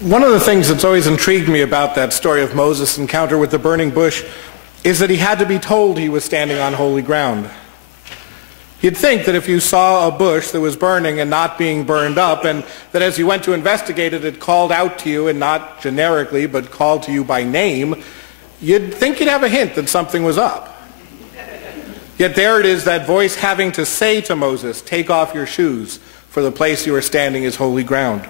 One of the things that's always intrigued me about that story of Moses' encounter with the burning bush is that he had to be told he was standing on holy ground. You'd think that if you saw a bush that was burning and not being burned up, and that as you went to investigate it, it called out to you, and not generically, but called to you by name, you'd think you'd have a hint that something was up. Yet there it is, that voice having to say to Moses, "Take off your shoes, for the place you are standing is holy ground."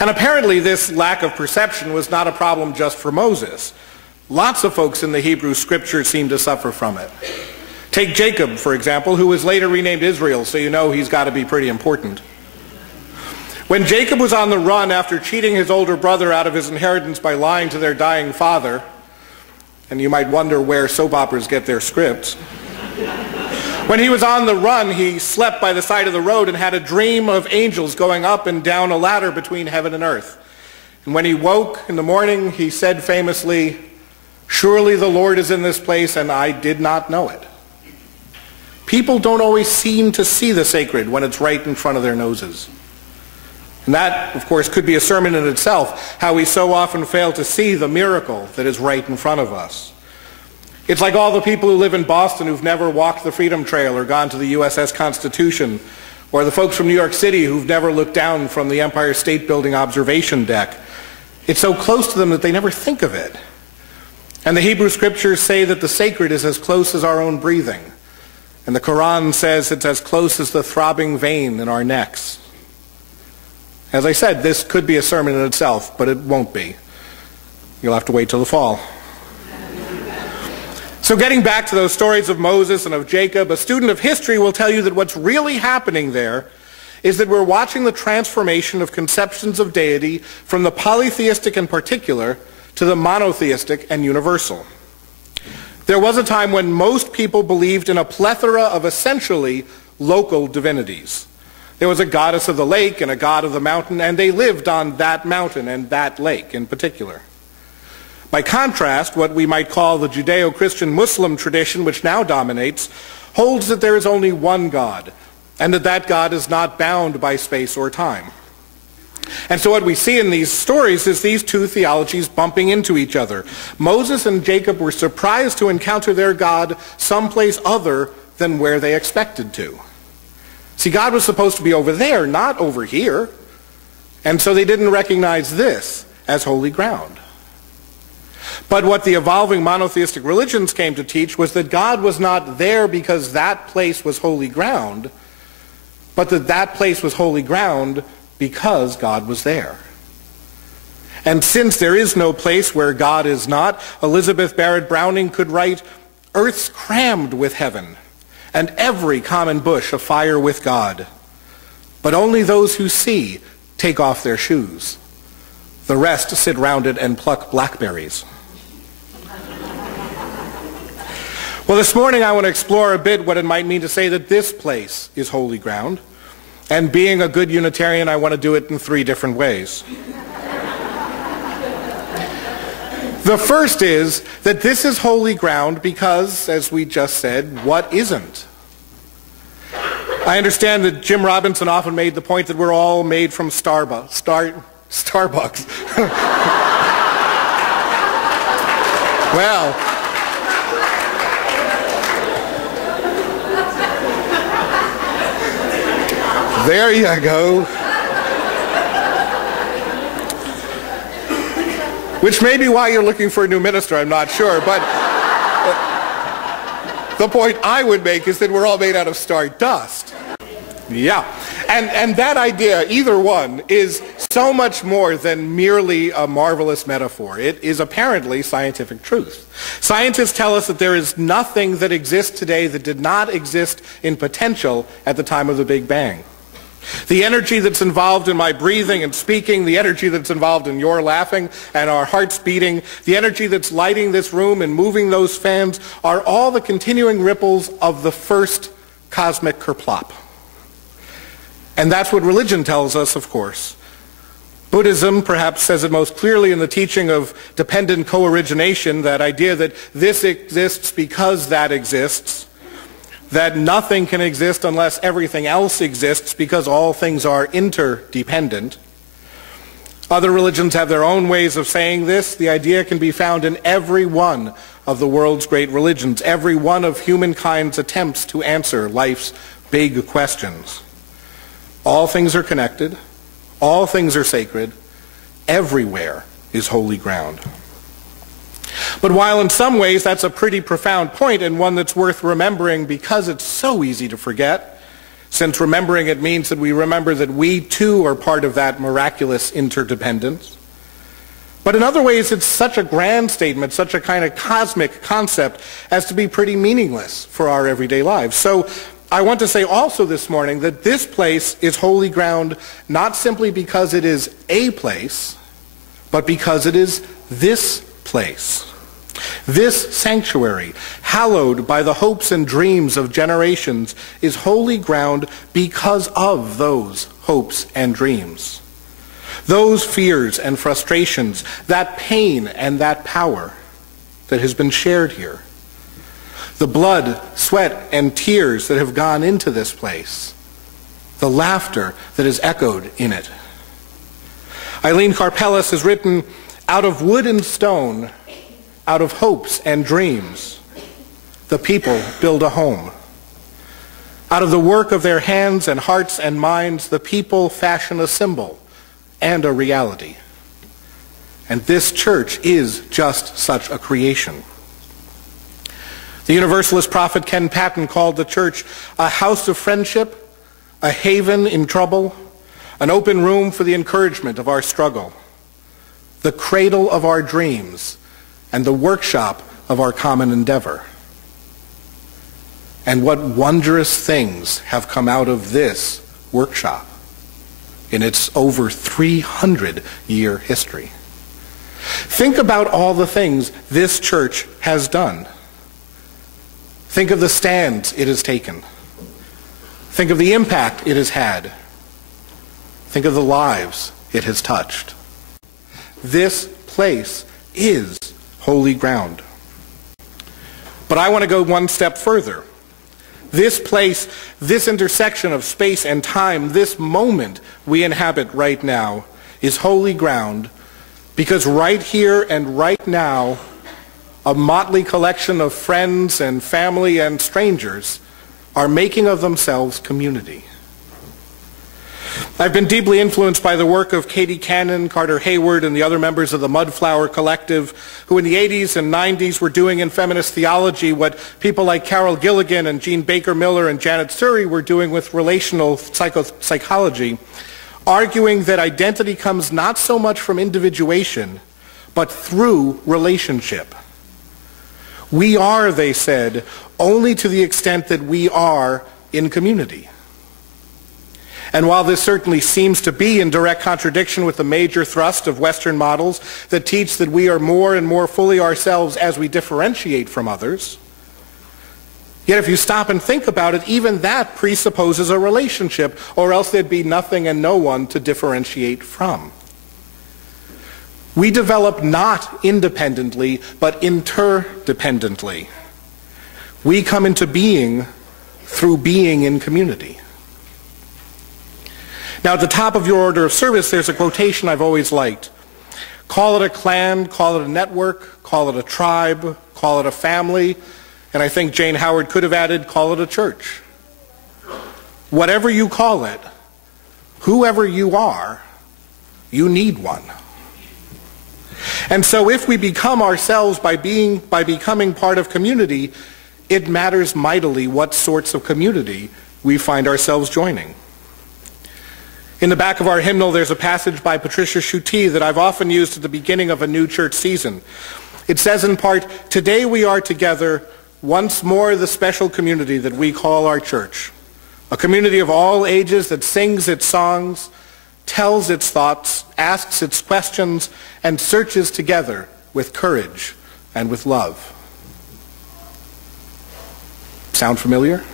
And apparently this lack of perception was not a problem just for Moses. Lots of folks in the Hebrew Scripture seem to suffer from it. Take Jacob, for example, who was later renamed Israel, so you know he's got to be pretty important. When Jacob was on the run after cheating his older brother out of his inheritance by lying to their dying father, and you might wonder where soap operas get their scripts, when he was on the run, he slept by the side of the road and had a dream of angels going up and down a ladder between heaven and earth. And when he woke in the morning, he said famously, "Surely the Lord is in this place, and I did not know it." People don't always seem to see the sacred when it's right in front of their noses. And that, of course, could be a sermon in itself, how we so often fail to see the miracle that is right in front of us. It's like all the people who live in Boston who've never walked the Freedom Trail or gone to the USS Constitution, or the folks from New York City who've never looked down from the Empire State Building observation deck. It's so close to them that they never think of it. And the Hebrew Scriptures say that the sacred is as close as our own breathing. And the Quran says it's as close as the throbbing vein in our necks. As I said, this could be a sermon in itself, but it won't be. You'll have to wait till the fall. So getting back to those stories of Moses and of Jacob, a student of history will tell you that what's really happening there is that we're watching the transformation of conceptions of deity from the polytheistic in particular to the monotheistic and universal. There was a time when most people believed in a plethora of essentially local divinities. There was a goddess of the lake and a god of the mountain, and they lived on that mountain and that lake in particular. By contrast, what we might call the Judeo-Christian Muslim tradition, which now dominates, holds that there is only one God, and that that God is not bound by space or time. And so what we see in these stories is these two theologies bumping into each other. Moses and Jacob were surprised to encounter their God someplace other than where they expected to. See, God was supposed to be over there, not over here. And so they didn't recognize this as holy ground. But what the evolving monotheistic religions came to teach was that God was not there because that place was holy ground, but that that place was holy ground because God was there. And since there is no place where God is not, Elizabeth Barrett Browning could write, "Earth's crammed with heaven, and every common bush afire with God. But only those who see take off their shoes. The rest sit round it and pluck blackberries." Well, this morning I want to explore a bit what it might mean to say that this place is holy ground. And being a good Unitarian, I want to do it in 3 different ways. The first is that this is holy ground because, as we just said, what isn't? I understand that Jim Robinson often made the point that we're all made from Starbucks. Well, there you go. Which may be why you're looking for a new minister, I'm not sure. But the point I would make is that we're all made out of stardust. Yeah. And that idea, either one, is so much more than merely a marvelous metaphor. It is apparently scientific truth. Scientists tell us that there is nothing that exists today that did not exist in potential at the time of the Big Bang. The energy that's involved in my breathing and speaking, the energy that's involved in your laughing and our hearts beating, the energy that's lighting this room and moving those fans are all the continuing ripples of the first cosmic kerplop. And that's what religion tells us, of course. Buddhism perhaps says it most clearly in the teaching of dependent co-origination, that idea that this exists because that exists, that nothing can exist unless everything else exists because all things are interdependent. Other religions have their own ways of saying this. The idea can be found in every one of the world's great religions, every one of humankind's attempts to answer life's big questions. All things are connected. All things are sacred. Everywhere is holy ground. But while in some ways that's a pretty profound point and one that's worth remembering because it's so easy to forget, since remembering it means that we remember that we too are part of that miraculous interdependence. But in other ways it's such a grand statement, such a kind of cosmic concept as to be pretty meaningless for our everyday lives. So I want to say also this morning that this place is holy ground not simply because it is a place, but because it is this place. This sanctuary, hallowed by the hopes and dreams of generations, is holy ground because of those hopes and dreams. Those fears and frustrations, that pain and that power that has been shared here. The blood, sweat, and tears that have gone into this place. The laughter that is echoed in it. Eileen Karpeles has written, "Out of wood and stone, out of hopes and dreams, the people build a home. Out of the work of their hands and hearts and minds, the people fashion a symbol and a reality." And this church is just such a creation. The Universalist prophet Ken Patton called the church a house of friendship, a haven in trouble, an open room for the encouragement of our struggle, the cradle of our dreams, and the workshop of our common endeavor. And what wondrous things have come out of this workshop in its over 300-year history. Think about all the things this church has done. Think of the stands it has taken. Think of the impact it has had. Think of the lives it has touched. This place is holy ground. But I want to go one step further. This place, this intersection of space and time, this moment we inhabit right now is holy ground because right here and right now, a motley collection of friends and family and strangers are making of themselves community. I've been deeply influenced by the work of Katie Cannon, Carter Hayward, and the other members of the Mudflower Collective, who in the 80s and 90s were doing in feminist theology what people like Carol Gilligan and Jean Baker Miller and Janet Surrey were doing with relational psychology, arguing that identity comes not so much from individuation, but through relationship. We are, they said, only to the extent that we are in community. And while this certainly seems to be in direct contradiction with the major thrust of Western models that teach that we are more and more fully ourselves as we differentiate from others, yet if you stop and think about it, even that presupposes a relationship, or else there'd be nothing and no one to differentiate from. We develop not independently, but interdependently. We come into being through being in community. Now, at the top of your order of service, there's a quotation I've always liked. Call it a clan, call it a network, call it a tribe, call it a family, and I think Jane Howard could have added, call it a church. Whatever you call it, whoever you are, you need one. And so if we become ourselves by becoming part of community, it matters mightily what sorts of community we find ourselves joining. In the back of our hymnal, there's a passage by Patricia Schutte that I've often used at the beginning of a new church season. It says in part, "Today we are together, once more the special community that we call our church. A community of all ages that sings its songs, tells its thoughts, asks its questions, and searches together with courage and with love." Sound familiar?